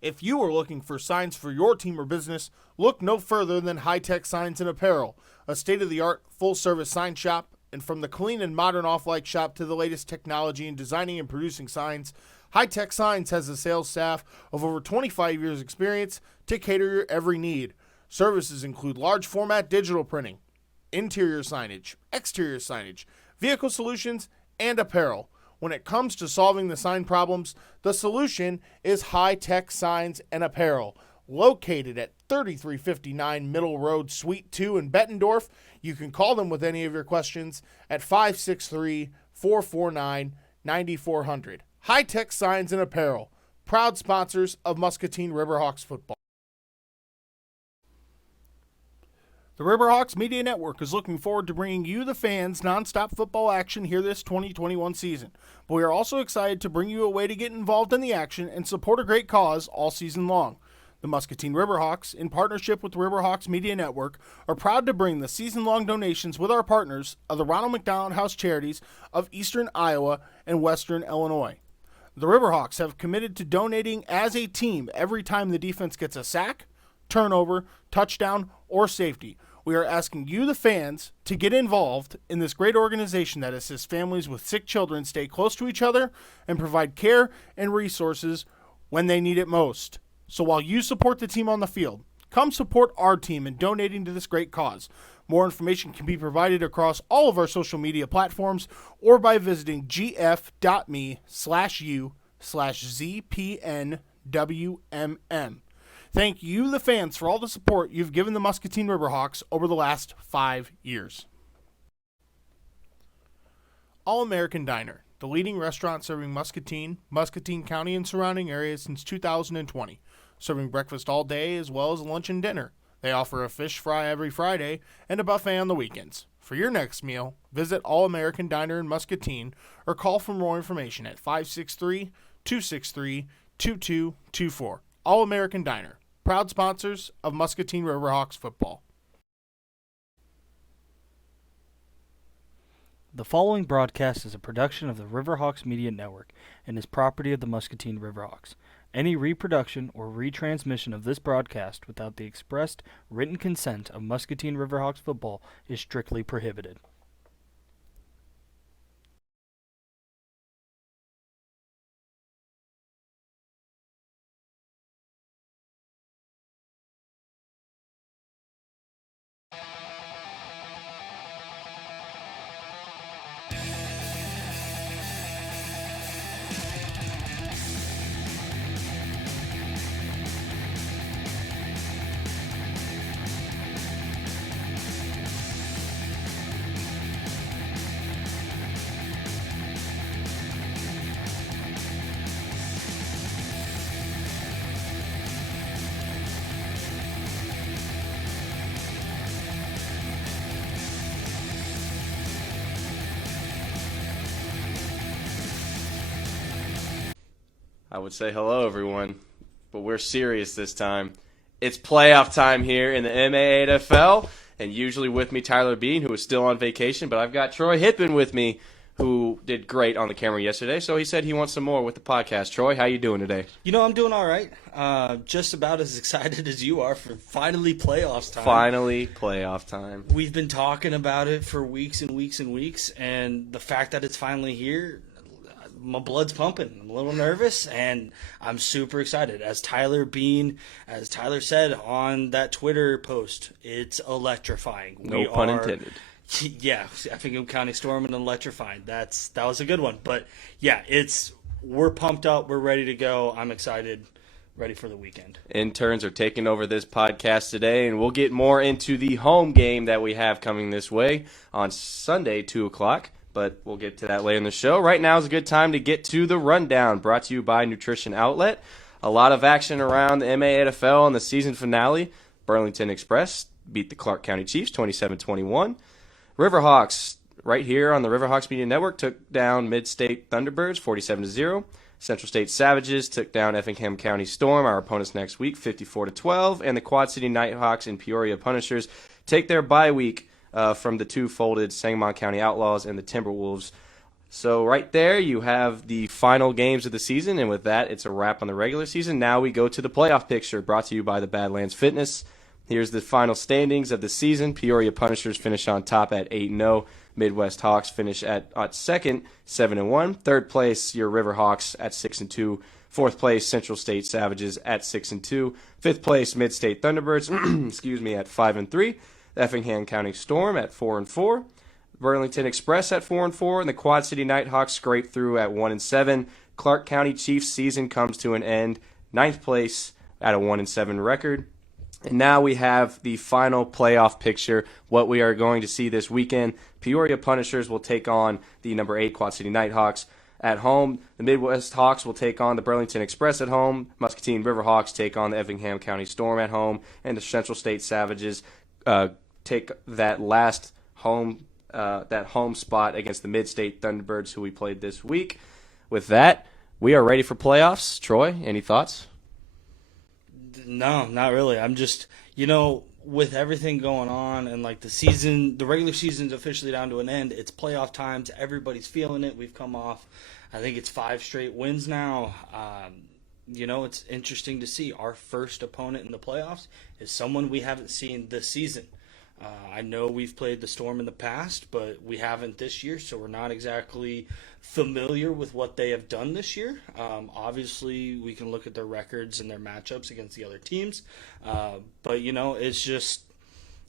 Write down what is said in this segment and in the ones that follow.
If you are looking for signs for your team or business, look no further than High Tech Signs and Apparel, a state-of-the-art full-service sign shop. And from the clean and modern off-light shop to the latest technology in designing and producing signs, High Tech Signs has a sales staff of over 25 years experience to cater your every need. Services include large format digital printing, interior signage, exterior signage, vehicle solutions, and apparel. When it comes to solving the sign problems, the solution is High Tech Signs and Apparel. Located at 3359 Middle Road, Suite 2 in Bettendorf, you can call them with any of your questions at 563-449-9400. High Tech Signs and Apparel, proud sponsors of Muscatine Riverhawks football. The Riverhawks Media Network is looking forward to bringing you, the fans, nonstop football action here this 2021 season. But we are also excited to bring you a way to get involved in the action and support a great cause all season long. The Muscatine Riverhawks, in partnership with the Riverhawks Media Network, are proud to bring the season-long donations with our partners of the Ronald McDonald House Charities of Eastern Iowa and Western Illinois. The Riverhawks have committed to donating as a team every time the defense gets a sack, turnover, touchdown, or safety. We are asking you, the fans, to get involved in this great organization that assists families with sick children stay close to each other and provide care and resources when they need it most. So while you support the team on the field, come support our team in donating to this great cause. More information can be provided across all of our social media platforms or by visiting gf.me/u/ZPNWMM. Thank you, the fans, for all the support you've given the Muscatine Riverhawks over the last 5 years. All-American Diner, the leading restaurant serving Muscatine County, and surrounding areas since 2020. Serving breakfast all day as well as lunch and dinner. They offer a fish fry every Friday and a buffet on the weekends. For your next meal, visit All-American Diner in Muscatine or call for more information at 563-263-2224. All-American Diner, proud sponsors of Muscatine Riverhawks football. The following broadcast is a production of the Riverhawks Media Network and is property of the Muscatine Riverhawks. Any reproduction or retransmission of this broadcast without the expressed written consent of Muscatine Riverhawks football is strictly prohibited. I would say hello, everyone, but we're serious this time. It's playoff time here in the MAAFL, and usually with me, Tyler Bean, who is still on vacation, but I've got Troy Hippen with me, who did great on the camera yesterday, so he said he wants some more with the podcast. Troy, how you doing today? You know, I'm doing all right. Just about as excited as you are for finally playoffs time. Finally playoff time. We've been talking about it for weeks and weeks and weeks, and the fact that it's finally here, my blood's pumping. I'm a little nervous, and I'm super excited. As Tyler said on that Twitter post, it's electrifying. No pun intended. Yeah, Effingham County Storm and electrifying. That was a good one. But yeah, we're pumped up. We're ready to go. I'm excited. Ready for the weekend. Interns are taking over this podcast today, and we'll get more into the home game that we have coming this way on Sunday, 2 o'clock. But we'll get to that later in the show. Right now is a good time to get to the rundown, brought to you by Nutrition Outlet. A lot of action around the MAAFL and the season finale. Burlington Express beat the Clark County Chiefs 27-21. Riverhawks, right here on the Riverhawks Media Network, took down Mid-State Thunderbirds 47-0. Central State Savages took down Effingham County Storm, our opponents next week, 54-12. And the Quad City Nighthawks and Peoria Punishers take their bye week from the two folded Sangamon County Outlaws and the Timberwolves So right there, you have the final games of the season, and with that, it's a wrap on the regular season. Now we go to the playoff picture, brought to you by the Badlands Fitness. Here's the final standings of the season. Peoria Punishers finish on top at 8-0. Midwest Hawks finish at second, 7-1. Third place, your Riverhawks at 6-2. Fourth place, Central State Savages at 6-2. Fifth place, Mid-State Thunderbirds, at 5-3. Effingham County Storm at 4-4. Burlington Express at 4-4, and the Quad City Nighthawks scrape through at 1-7. Clark County Chiefs season comes to an end, ninth place at a 1-7 record. And now we have the final playoff picture, what we are going to see this weekend. Peoria Punishers will take on the number 8 Quad City Nighthawks at home. The Midwest Hawks will take on the Burlington Express at home. Muscatine Riverhawks take on the Effingham County Storm at home. And the Central State Savages take that last home spot against the Mid-State Thunderbirds, who we played this week. With that, we are ready for playoffs. Troy, any thoughts? No, not really. I'm just, with everything going on and like the regular season's officially down to an end. It's playoff times. Everybody's feeling it. We've come off, I think it's 5 straight wins now. It's interesting to see our first opponent in the playoffs is someone we haven't seen this season. I know we've played the Storm in the past, but we haven't this year, so we're not exactly familiar with what they have done this year. Obviously, we can look at their records and their matchups against the other teams, but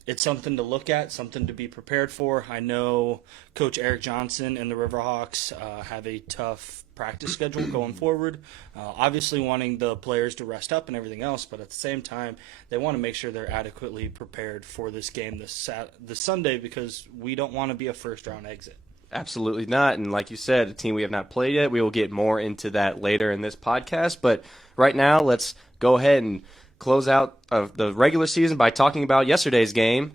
it's something to look at, something to be prepared for. I know Coach Eric Johnson and the Riverhawks have a tough practice schedule going forward, obviously wanting the players to rest up and everything else, but at the same time, they want to make sure they're adequately prepared for this game this Sunday, because we don't want to be a first-round exit. Absolutely not. And like you said, a team we have not played yet. We will get more into that later in this podcast. But right now, let's go ahead and close out of the regular season by talking about yesterday's game.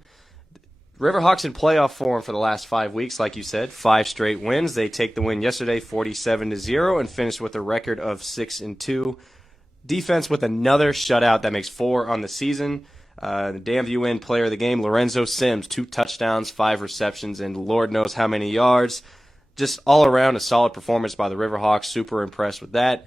Riverhawks in playoff form for the last 5 weeks, like you said, 5 straight wins. They take the win yesterday, 47-0, and finish with a record of 6-2. Defense with another shutout that makes 4 on the season. The Danview Inn player of the game, Lorenzo Sims, 2 touchdowns, 5 receptions, and Lord knows how many yards. Just all around a solid performance by the Riverhawks. Super impressed with that.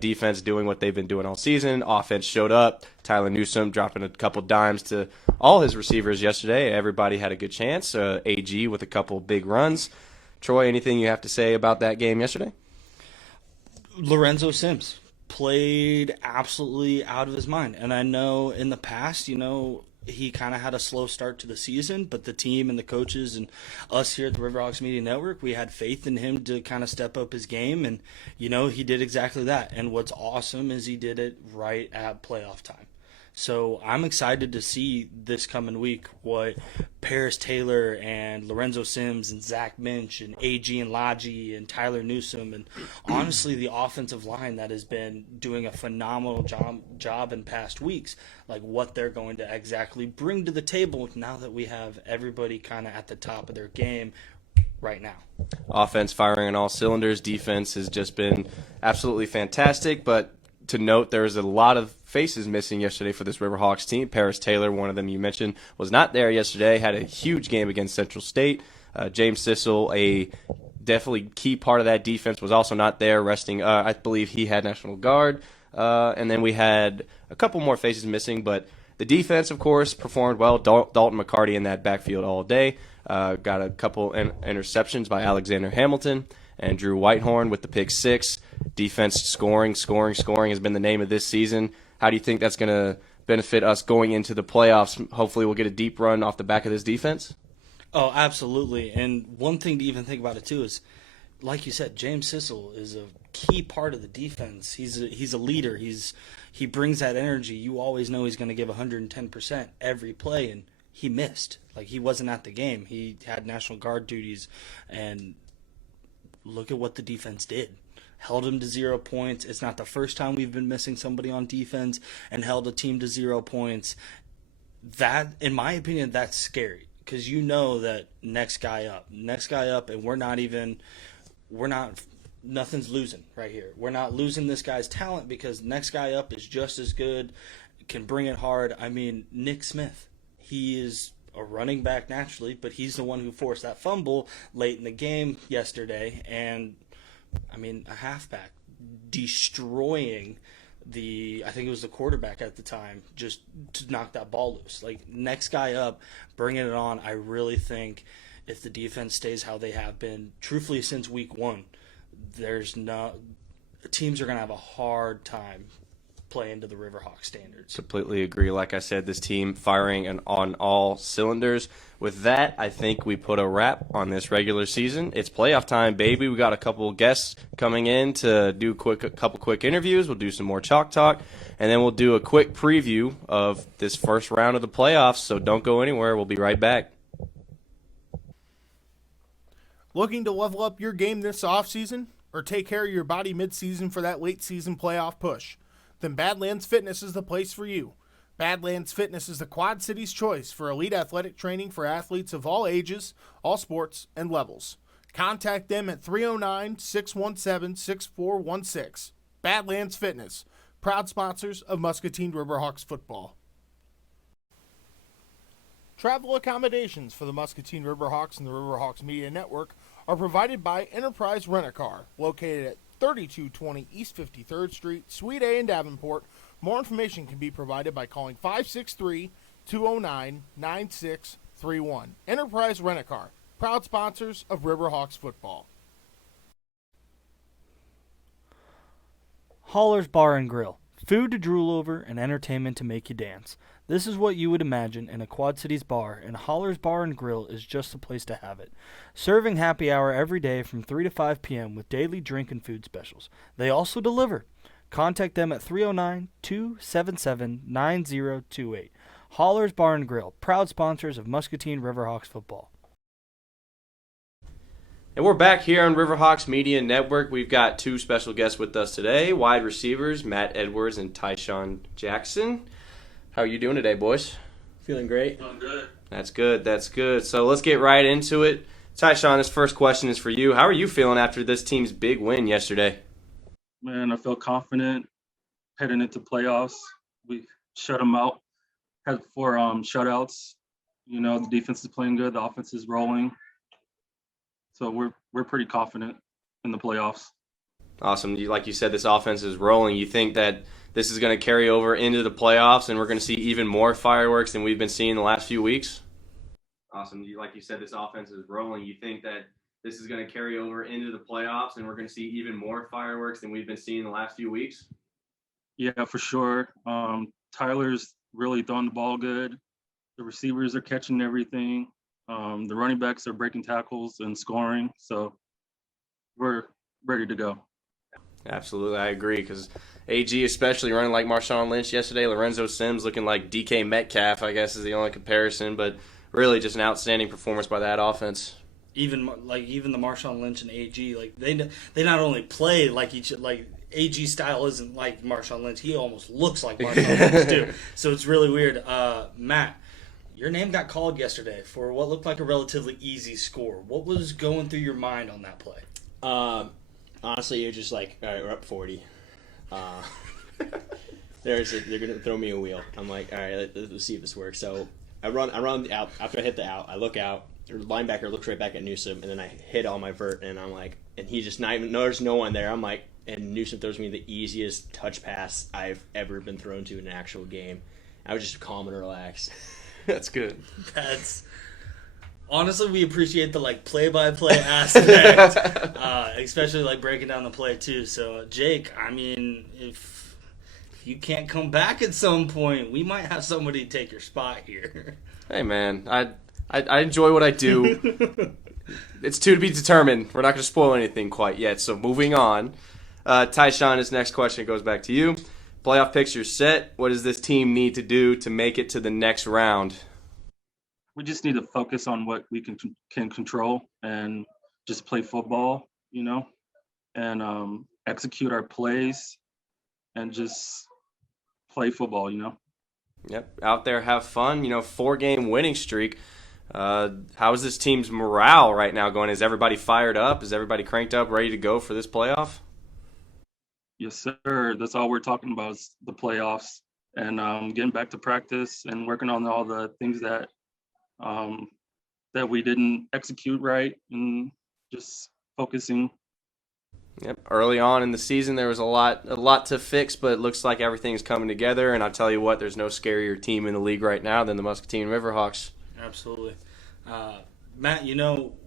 Defense doing what they've been doing all season. Offense showed up. Tyler Newsome dropping a couple dimes to all his receivers yesterday. Everybody had a good chance. AG with a couple big runs. Troy, anything you have to say about that game yesterday? Lorenzo Sims played absolutely out of his mind. And I know in the past, he kind of had a slow start to the season, but the team and the coaches and us here at the Riverhawks Media Network, we had faith in him to kind of step up his game, and, he did exactly that. And what's awesome is he did it right at playoff time. So I'm excited to see this coming week what Paris Taylor and Lorenzo Sims and Zach Minch and AG and Laji and Tyler Newsome and honestly the offensive line that has been doing a phenomenal job in past weeks, like what they're going to exactly bring to the table now that we have everybody kind of at the top of their game right now. Offense firing on all cylinders. Defense has just been absolutely fantastic, but to note, there was a lot of faces missing yesterday for this Riverhawks team. Paris Taylor, one of them you mentioned, was not there yesterday, had a huge game against Central State. James Sissel, a definitely key part of that defense, was also not there, resting. I believe he had National Guard. And then we had a couple more faces missing, but the defense, of course, performed well. Dalton McCarty in that backfield all day. Got a couple interceptions by Alexander Hamilton and Drew Whitehorn with the pick 6. Defense scoring has been the name of this season. How do you think that's going to benefit us going into the playoffs? Hopefully we'll get a deep run off the back of this defense. Oh, absolutely. And one thing to even think about it, too, is, like you said, James Sissel is a key part of the defense. He's a leader. He brings that energy. You always know he's going to give 110% every play, and he missed. Like, he wasn't at the game. He had National Guard duties, and look at what the defense did. Held him to 0 points. It's not the first time we've been missing somebody on defense and held a team to 0 points. That, in my opinion, that's scary, because you know that next guy up, and nothing's losing right here. We're not losing this guy's talent, because next guy up is just as good, can bring it hard. I mean, Nick Smith, he is a running back naturally, but he's the one who forced that fumble late in the game yesterday. And, I mean, a halfback destroying I think it was the quarterback at the time, just to knock that ball loose. Like, next guy up, bringing it on. I really think if the defense stays how they have been, truthfully, since week one, teams are going to have a hard time playing to the Riverhawks standards. Completely agree. Like I said, this team firing on all cylinders. With that, I think we put a wrap on this regular season. It's playoff time, baby. We got a couple guests coming in to do a couple quick interviews. We'll do some more chalk talk, and then we'll do a quick preview of this first round of the playoffs. So don't go anywhere. We'll be right back. Looking to level up your game this offseason or take care of your body mid-season for that late-season playoff push? Then Badlands Fitness is the place for you. Badlands Fitness is the Quad Cities' choice for elite athletic training for athletes of all ages, all sports, and levels. Contact them at 309-617-6416. Badlands Fitness, proud sponsors of Muscatine Riverhawks football. Travel accommodations for the Muscatine Riverhawks and the Riverhawks Media Network are provided by Enterprise Rent-A-Car, located at 3220 East 53rd Street, Suite A in Davenport. More information can be provided by calling 563-209-9631. Enterprise Rent-A-Car, proud sponsors of Riverhawks football. Holler's Bar and Grill. Food to drool over and entertainment to make you dance. This is what you would imagine in a Quad Cities bar, and Holler's Bar and Grill is just the place to have it. Serving happy hour every day from 3 to 5 p.m. with daily drink and food specials. They also deliver. Contact them at 309-277-9028. Holler's Bar and Grill, proud sponsors of Muscatine Riverhawks football. And we're back here on Riverhawks Media Network. We've got two special guests with us today, wide receivers Matt Edwards and Tyshawn Jackson. How are you doing today, boys? Feeling great. Doing good. That's good. That's good. So let's get right into it. Tyshawn, this first question is for you. How are you feeling after this team's big win yesterday? Man, I feel confident heading into playoffs. We shut them out. Had 4 shutouts. You know, the defense is playing good. The offense is rolling. So we're pretty confident in the playoffs. Awesome. Like you said, this offense is rolling. You think that this is going to carry over into the playoffs and we're going to see even more fireworks than we've been seeing the last few weeks? Awesome. Like you said, this offense is rolling. You think that this is going to carry over into the playoffs and we're going to see even more fireworks than we've been seeing the last few weeks? Yeah, for sure. Tyler's really throwing the ball good. The receivers are catching everything. The running backs are breaking tackles and scoring. So we're ready to go. Absolutely, I agree, because AG especially running like Marshawn Lynch yesterday. Lorenzo Sims looking like DK Metcalf, I guess, is the only comparison. But really just an outstanding performance by that offense. Even the Marshawn Lynch and AG, like they not only play like AG style isn't like Marshawn Lynch. He almost looks like Marshawn Lynch too. So it's really weird. Matt, your name got called yesterday for what looked like a relatively easy score. What was going through your mind on that play? Honestly, you're just like, all right, we're up 40. They're gonna throw me a wheel. I'm like, all right, let's see if this works. So I run out. After I hit the out, I look out. The linebacker looks right back at Newsom, and then I hit all my vert, and I'm like, and he just not even there's no one there. I'm like, and Newsom throws me the easiest touch pass I've ever been thrown to in an actual game. I was just calm and relaxed. That's good. That's honestly, we appreciate the play-by-play aspect, especially breaking down the play too. So Jake, I mean, if you can't come back at some point, we might have somebody take your spot here. Hey man, I enjoy what I do. It's to be determined. We're not going to spoil anything quite yet. So moving on, Tyshawn, this next question goes back to you. Playoff picture set. What does this team need to do to make it to the next round? We just need to focus on what we can control and just play football, you know, and execute our plays and just play football, you know. Yep, out there, have fun. 4-game winning streak. How is this team's morale right now going? Is everybody fired up? Is everybody cranked up, ready to go for this playoff? Yes, sir. That's all we're talking about is the playoffs and getting back to practice and working on all the things that that we didn't execute right and just focusing. Yep. Early on in the season, there was a lot to fix, but it looks like everything's coming together. And I'll tell you what, there's no scarier team in the league right now than the Muscatine Riverhawks. Absolutely. Matt,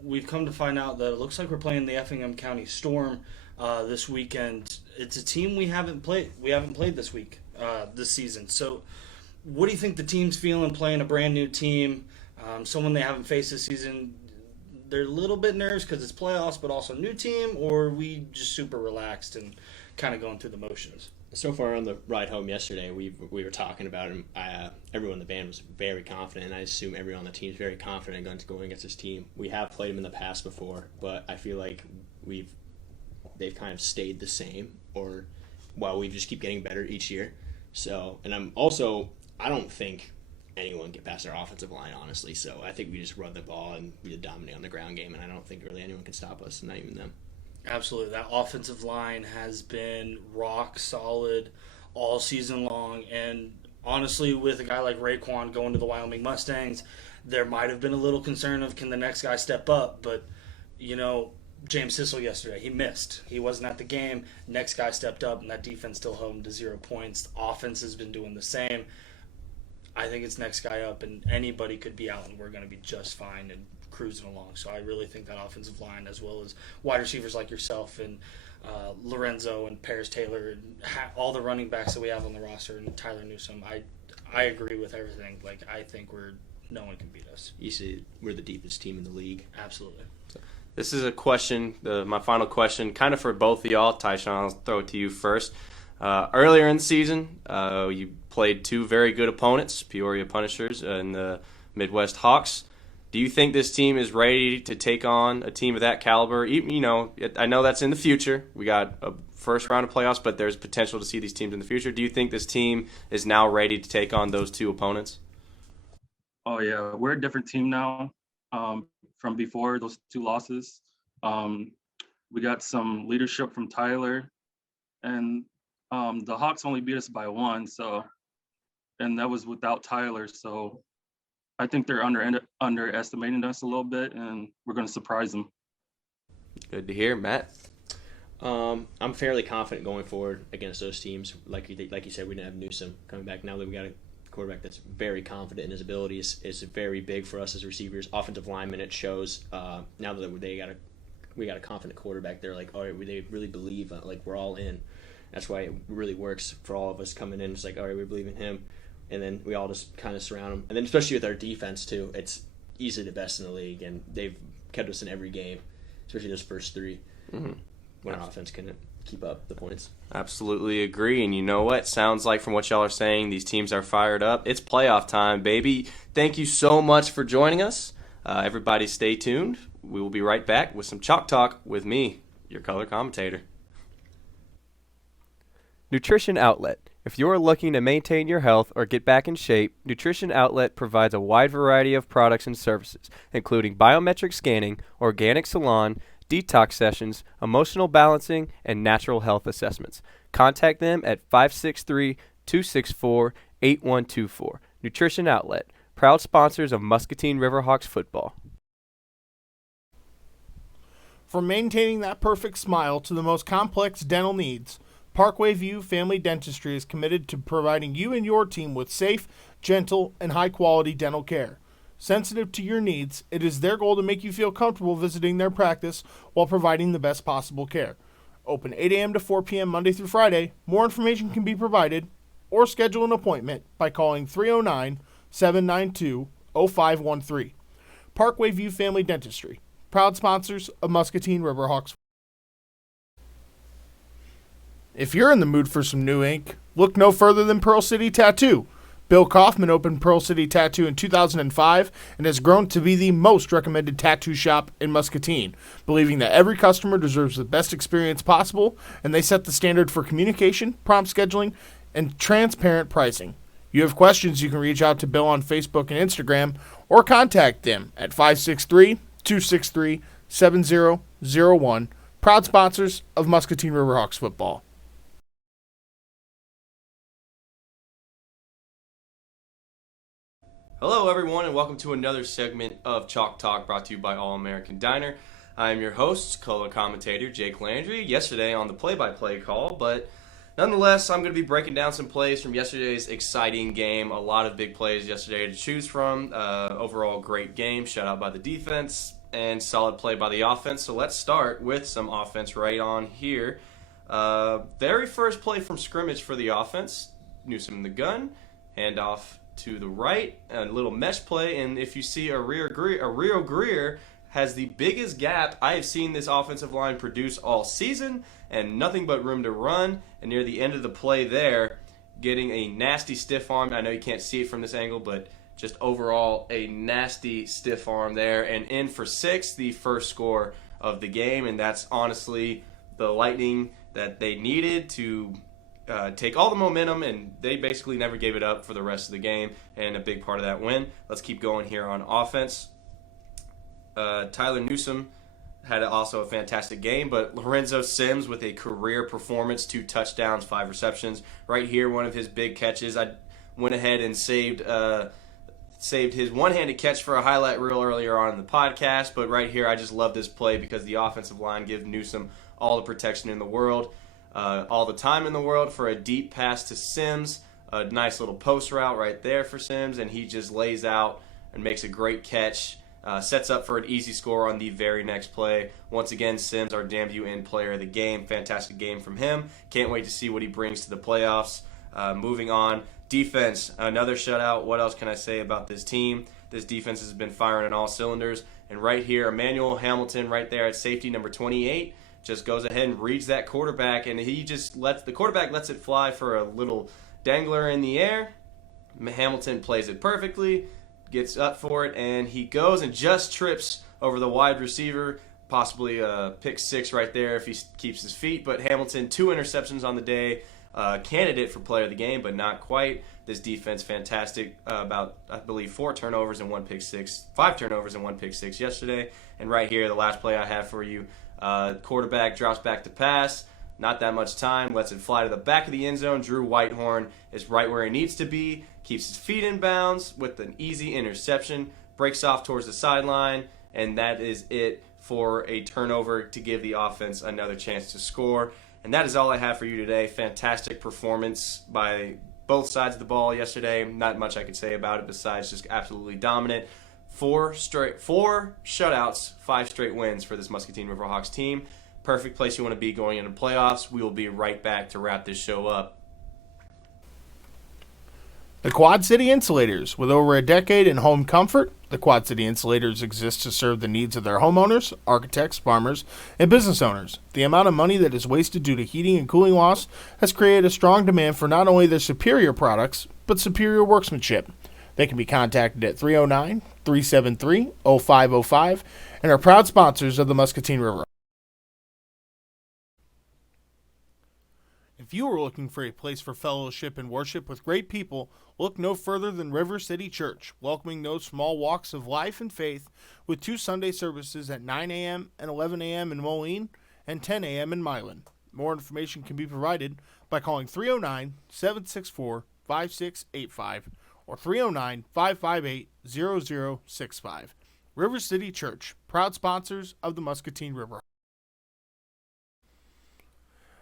we've come to find out that it looks like we're playing the Effingham County Storm this weekend. It's a team we haven't played this week, this season. So what do you think the team's feeling playing a brand new team, someone they haven't faced this season? They're a little bit nervous because it's playoffs, but also new team, or are we just super relaxed and kind of going through the motions? So far on the ride home yesterday, we were talking about him. Everyone in the band was very confident, and I assume everyone on the team is very confident going against this team. We have played them in the past before, but I feel like they've kind of stayed the same, or we just keep getting better each year. So, and I don't think anyone can get past our offensive line, honestly. So I think we just run the ball and we dominate on the ground game, and I don't think really anyone can stop us, not even them. Absolutely. That offensive line has been rock solid all season long. And honestly, with a guy like Raekwon going to the Wyoming Mustangs, there might have been a little concern of can the next guy step up. But, James Sissel yesterday, he missed. He wasn't at the game. Next guy stepped up, and that defense still held him to 0 points. The offense has been doing the same. I think it's next guy up, and anybody could be out, and we're going to be just fine and cruising along. So I really think that offensive line, as well as wide receivers like yourself and Lorenzo and Paris Taylor and all the running backs that we have on the roster, and Tyler Newsome, I agree with everything. I think no one can beat us. You see, we're the deepest team in the league. Absolutely. This is a question, my final question, kind of for both of y'all. Tyshawn, I'll throw it to you first. Earlier in the season, you played two very good opponents, Peoria Punishers and the Midwest Hawks. Do you think this team is ready to take on a team of that caliber? I know that's in the future. We got a first round of playoffs, but there's potential to see these teams in the future. Do you think this team is now ready to take on those two opponents? Oh, yeah. We're a different team now from before those two losses. We got some leadership from Tyler, and the Hawks only beat us by 1, and that was without Tyler. So I think they're underestimating us a little bit, and we're going to surprise them. Good to hear. Matt? I'm fairly confident going forward against those teams. Like you said, we didn't have Newsome coming back. Now that we got a quarterback that's very confident in his abilities, is very big for us as receivers. Offensive linemen, it shows. Now that we got a confident quarterback, they're like, all right, they really believe we're all in. That's why it really works for all of us coming in. It's like, all right, we believe in him. And then we all just kind of surround him. And then especially with our defense, too, it's easily the best in the league. And they've kept us in every game, especially those first 3, when our offense couldn't keep up the points. Absolutely agree. And you know what? Sounds like from what y'all are saying, these teams are fired up. It's playoff time, baby. Thank you so much for joining us. Everybody stay tuned. We will be right back with some Chalk Talk with me, your color commentator. Nutrition Outlet. If you're looking to maintain your health or get back in shape, Nutrition Outlet provides a wide variety of products and services, including biometric scanning, organic salon, detox sessions, emotional balancing, and natural health assessments. Contact them at 563-264-8124. Nutrition Outlet, proud sponsors of Muscatine Riverhawks football. From maintaining that perfect smile to the most complex dental needs, Parkway View Family Dentistry is committed to providing you and your team with safe, gentle, and high-quality dental care. Sensitive to your needs, it is their goal to make you feel comfortable visiting their practice while providing the best possible care. Open 8 a.m. to 4 p.m. Monday through Friday. More information can be provided or schedule an appointment by calling 309-792-0513. Parkway View Family Dentistry, proud sponsors of Muscatine Riverhawks. If you're in the mood for some new ink, look no further than Pearl City Tattoo. Bill Kaufman opened Pearl City Tattoo in 2005 and has grown to be the most recommended tattoo shop in Muscatine, believing that every customer deserves the best experience possible, and they set the standard for communication, prompt scheduling, and transparent pricing. You have questions, you can reach out to Bill on Facebook and Instagram or contact them at 563-263-7001, proud sponsors of Muscatine Riverhawks football. Hello, everyone, and welcome to another segment of Chalk Talk brought to you by All American Diner. I'm your host, color commentator Jake Landry, yesterday on the play-by-play call, but nonetheless, I'm going to be breaking down some plays from yesterday's exciting game. A lot of big plays yesterday to choose from. Overall, great game, shutout by the defense, and solid play by the offense. So let's start with some offense right on here. Very first play from scrimmage for the offense. Newsome in the gun, handoff to the right, a little mesh play, and if you see Rio Greer has the biggest gap I have seen this offensive line produce all season, and nothing but room to run. And near the end of the play there, getting a nasty stiff arm. I know you can't see it from this angle, but just overall a nasty stiff arm there, and in for 6, the first score of the game. And that's honestly the lightning that they needed to take all the momentum, and they basically never gave it up for the rest of the game, and a big part of that win. Let's keep going here on offense. Tyler Newsome had also a fantastic game, but Lorenzo Sims with a career performance, 2 touchdowns, 5 receptions. Right here, one of his big catches. I went ahead and saved his one-handed catch for a highlight reel earlier on in the podcast, but right here I just love this play because the offensive line gives Newsome all the protection in the world. All the time in the world for a deep pass to Sims. A nice little post route right there for Sims, and he just lays out and makes a great catch. Sets up for an easy score on the very next play. Once again, Sims, our damn you in player of the game. Fantastic game from him. Can't wait to see what he brings to the playoffs. Moving on. Defense, another shutout. What else can I say about this team? This defense has been firing on all cylinders. And right here, Emmanuel Hamilton right there at safety, number 28. Just goes ahead and reads that quarterback, and he just lets it fly for a little dangler in the air. Hamilton plays it perfectly, gets up for it, and he goes and just trips over the wide receiver, possibly a pick 6 right there if he keeps his feet. But Hamilton, 2 interceptions on the day, candidate for player of the game, but not quite. This defense fantastic. About, I believe, 4 turnovers and 1 pick 6, 5 turnovers and 1 pick 6 yesterday. And right here, the last play I have for you. Quarterback drops back to pass, not that much time, lets it fly to the back of the end zone. Drew Whitehorn is right where he needs to be, keeps his feet in bounds with an easy interception, breaks off towards the sideline, and that is it for a turnover to give the offense another chance to score. And that is all I have for you today. Fantastic performance by both sides of the ball yesterday. Not much I could say about it besides just absolutely dominant. 4 shutouts, 5 straight wins for this Muscatine Riverhawks team. Perfect place you want to be going into playoffs. We will be right back to wrap this show up. The Quad City Insulators. With over a decade in home comfort, the Quad City Insulators exist to serve the needs of their homeowners, architects, farmers, and business owners. The amount of money that is wasted due to heating and cooling loss has created a strong demand for not only their superior products, but superior workmanship. They can be contacted at 309-373-0505 and are proud sponsors of the Muscatine River. If you are looking for a place for fellowship and worship with great people, look no further than River City Church, welcoming those small walks of life and faith with 2 Sunday services at 9 a.m. and 11 a.m. in Moline and 10 a.m. in Milan. More information can be provided by calling 309-764-5685 or 309-558-0065. River City Church, proud sponsors of the Muscatine River.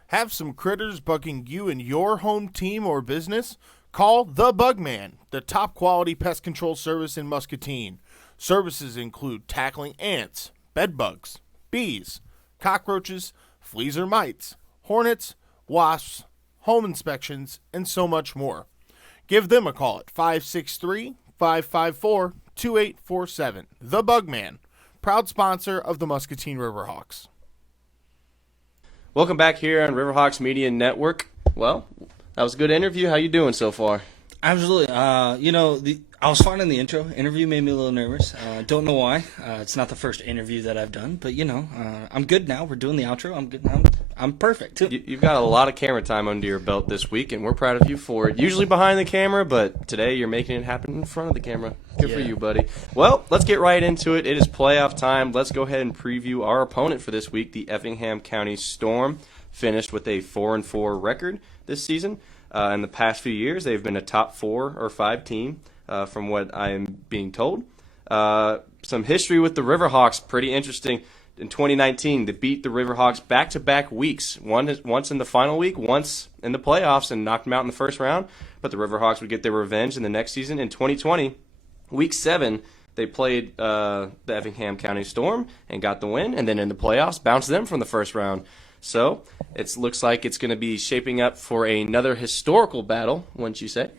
Have some critters bugging you and your home team or business? Call The Bugman, the top quality pest control service in Muscatine. Services include tackling ants, bed bugs, bees, cockroaches, fleas or mites, hornets, wasps, home inspections, and so much more. Give them a call at 563-554-2847. The Bugman, proud sponsor of the Muscatine Riverhawks. Welcome back here on Riverhawks Media Network. Well, that was a good interview. How you doing so far? Absolutely. I was fine in the intro. Interview made me a little nervous. Don't know why. It's not the first interview that I've done, but I'm good now. We're doing the outro. I'm good. I'm perfect. You've got a lot of camera time under your belt this week, and we're proud of you for it. Usually behind the camera, but today you're making it happen in front of the camera. Good for you, buddy. Well, let's get right into it. It is playoff time. Let's go ahead and preview our opponent for this week, the Effingham County Storm. Finished with a 4-4 record this season. In the past few years, they've been a top 4 or 5 team. from what I'm being told. Some history with the Riverhawks, pretty interesting. In 2019, they beat the Riverhawks back-to-back weeks, once in the final week, once in the playoffs, and knocked them out in the first round. But the Riverhawks would get their revenge in the next season. In 2020, Week 7, they played the Effingham County Storm and got the win, and then in the playoffs, bounced them from the first round. So it looks like it's going to be shaping up for another historical battle, wouldn't you say?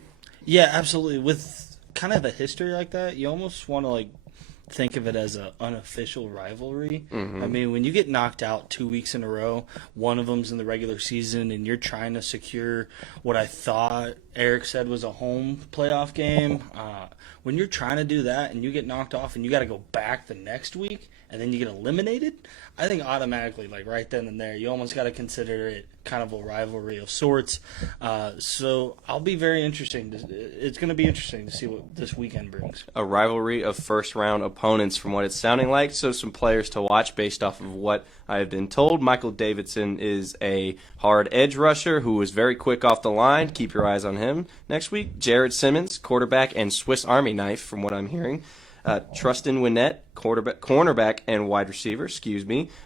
Yeah, absolutely. With kind of a history like that, you almost want to think of it as an unofficial rivalry. Mm-hmm. I mean, when you get knocked out 2 weeks in a row, one of them's in the regular season, and you're trying to secure what I thought Eric said was a home playoff game. When you're trying to do that and you get knocked off and you got to go back the next week and then you get eliminated, I think automatically, right then and there, you almost got to consider it kind of a rivalry of sorts. So I'll be very interesting. It's going to be interesting to see what this weekend brings. A rivalry of first-round opponents from what it's sounding like, so some players to watch based off of what I have been told. Michael Davidson is a hard edge rusher who is very quick off the line. Keep your eyes on him next week. Jared Simmons, quarterback and Swiss Army knife from what I'm hearing. Trustin Winnett, cornerback and wide receiver,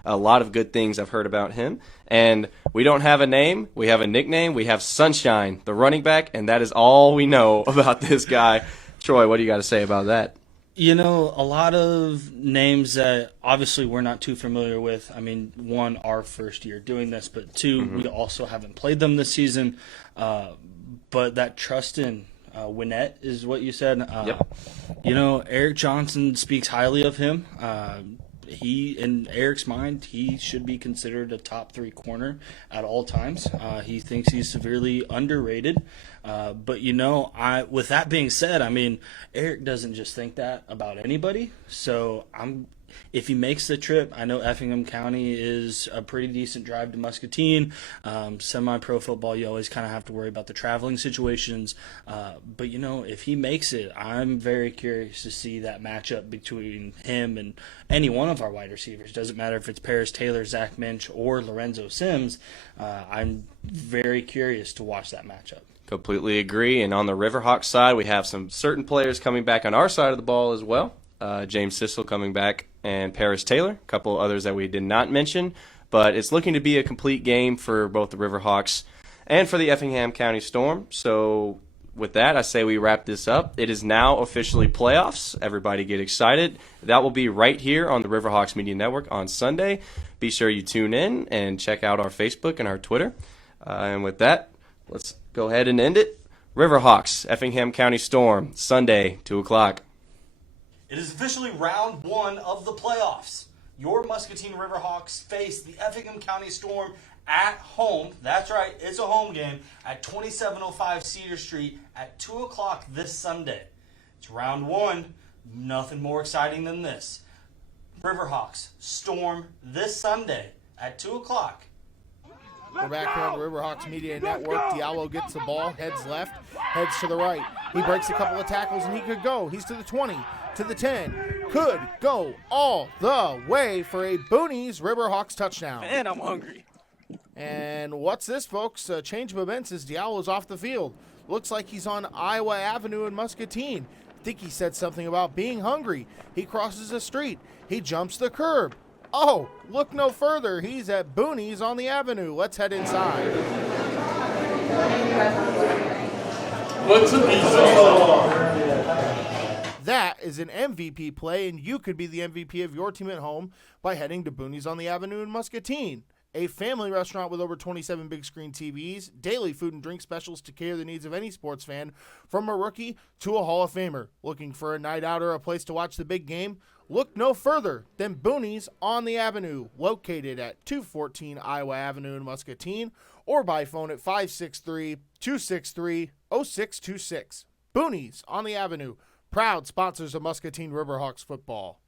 A lot of good things I've heard about him. And we don't have a name. We have a nickname. We have Sunshine, the running back, and that is all we know about this guy. Troy, what do you got to say about that? A lot of names that obviously we're not too familiar with. I mean, one, our first year doing this, but two, we also haven't played them this season. But that Trustin Winnett is what you said. Yep. Eric Johnson speaks highly of him. He, in Eric's mind, he should be considered a top 3 corner at all times. He thinks he's severely underrated. But with that being said, I mean, Eric doesn't just think that about anybody. So if he makes the trip, I know Effingham County is a pretty decent drive to Muscatine. Semi-pro football, you always kind of have to worry about the traveling situations. But, if he makes it, I'm very curious to see that matchup between him and any one of our wide receivers. Doesn't matter if it's Paris Taylor, Zach Minch, or Lorenzo Sims. I'm very curious to watch that matchup. Completely agree. And on the Riverhawks side, we have some certain players coming back on our side of the ball as well. James Sissel coming back, and Paris Taylor, a couple others that we did not mention. But it's looking to be a complete game for both the Riverhawks and for the Effingham County Storm. So with that, I say we wrap this up. It is now officially playoffs. Everybody get excited. That will be right here on the Riverhawks Media Network on Sunday. Be sure you tune in and check out our Facebook and our Twitter. And with that, let's go ahead and end it. Riverhawks, Effingham County Storm, Sunday, 2 o'clock. It is officially round 1 of the playoffs. Your Muscatine Riverhawks face the Effingham County Storm at home. That's right, it's a home game at 2705 Cedar Street at 2 o'clock this Sunday. It's round 1. Nothing more exciting than this. Riverhawks, Storm this Sunday at 2 o'clock. We're back here on the Riverhawks Media Network. Diallo gets the ball, heads left, heads to the right. He breaks a couple of tackles, and he could go. He's to the 20, to the 10. Could go all the way for a Boonies Riverhawks touchdown. Man, I'm hungry. And what's this, folks? A change of events as Diallo's off the field. Looks like he's on Iowa Avenue in Muscatine. I think he said something about being hungry. He crosses the street. He jumps the curb. Oh, look no further. He's at Boonies on the Avenue. Let's head inside. What's a pizza? That is an MVP play, and you could be the MVP of your team at home by heading to Boonies on the Avenue in Muscatine. A family restaurant with over 27 big screen TVs, daily food and drink specials to cater the needs of any sports fan, from a rookie to a Hall of Famer. Looking for a night out or a place to watch the big game? Look no further than Boonies on the Avenue, located at 214 Iowa Avenue in Muscatine, or by phone at 563-263-0626. Boonies on the Avenue, proud sponsors of Muscatine Riverhawks football.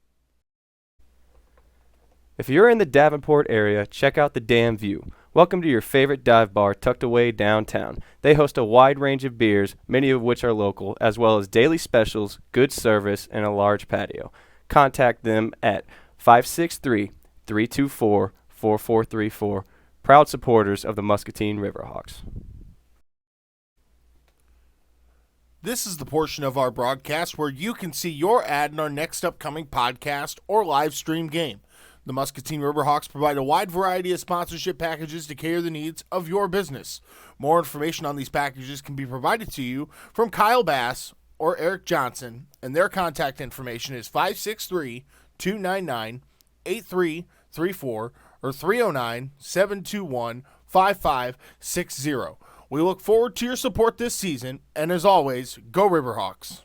If you're in the Davenport area, check out the Dam View. Welcome to your favorite dive bar tucked away downtown. They host a wide range of beers, many of which are local, as well as daily specials, good service, and a large patio. Contact them at 563-324-4434. Proud supporters of the Muscatine Riverhawks. This is the portion of our broadcast where you can see your ad in our next upcoming podcast or live stream game. The Muscatine Riverhawks provide a wide variety of sponsorship packages to cater the needs of your business. More information on these packages can be provided to you from Kyle Bass or Eric Johnson, and their contact information is 563-299-8334 or 309-721-5560. We look forward to your support this season, and as always, go Riverhawks.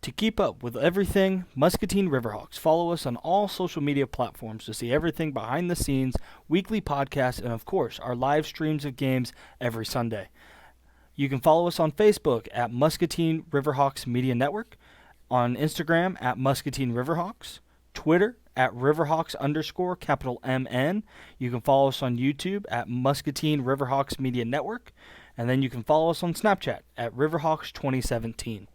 To keep up with everything Muscatine Riverhawks, follow us on all social media platforms to see everything behind the scenes, weekly podcasts, and of course, our live streams of games every Sunday. You can follow us on Facebook at Muscatine Riverhawks Media Network, on Instagram at Muscatine Riverhawks, Twitter at Riverhawks_MN. You can follow us on YouTube at Muscatine Riverhawks Media Network, and then you can follow us on Snapchat at Riverhawks 2017.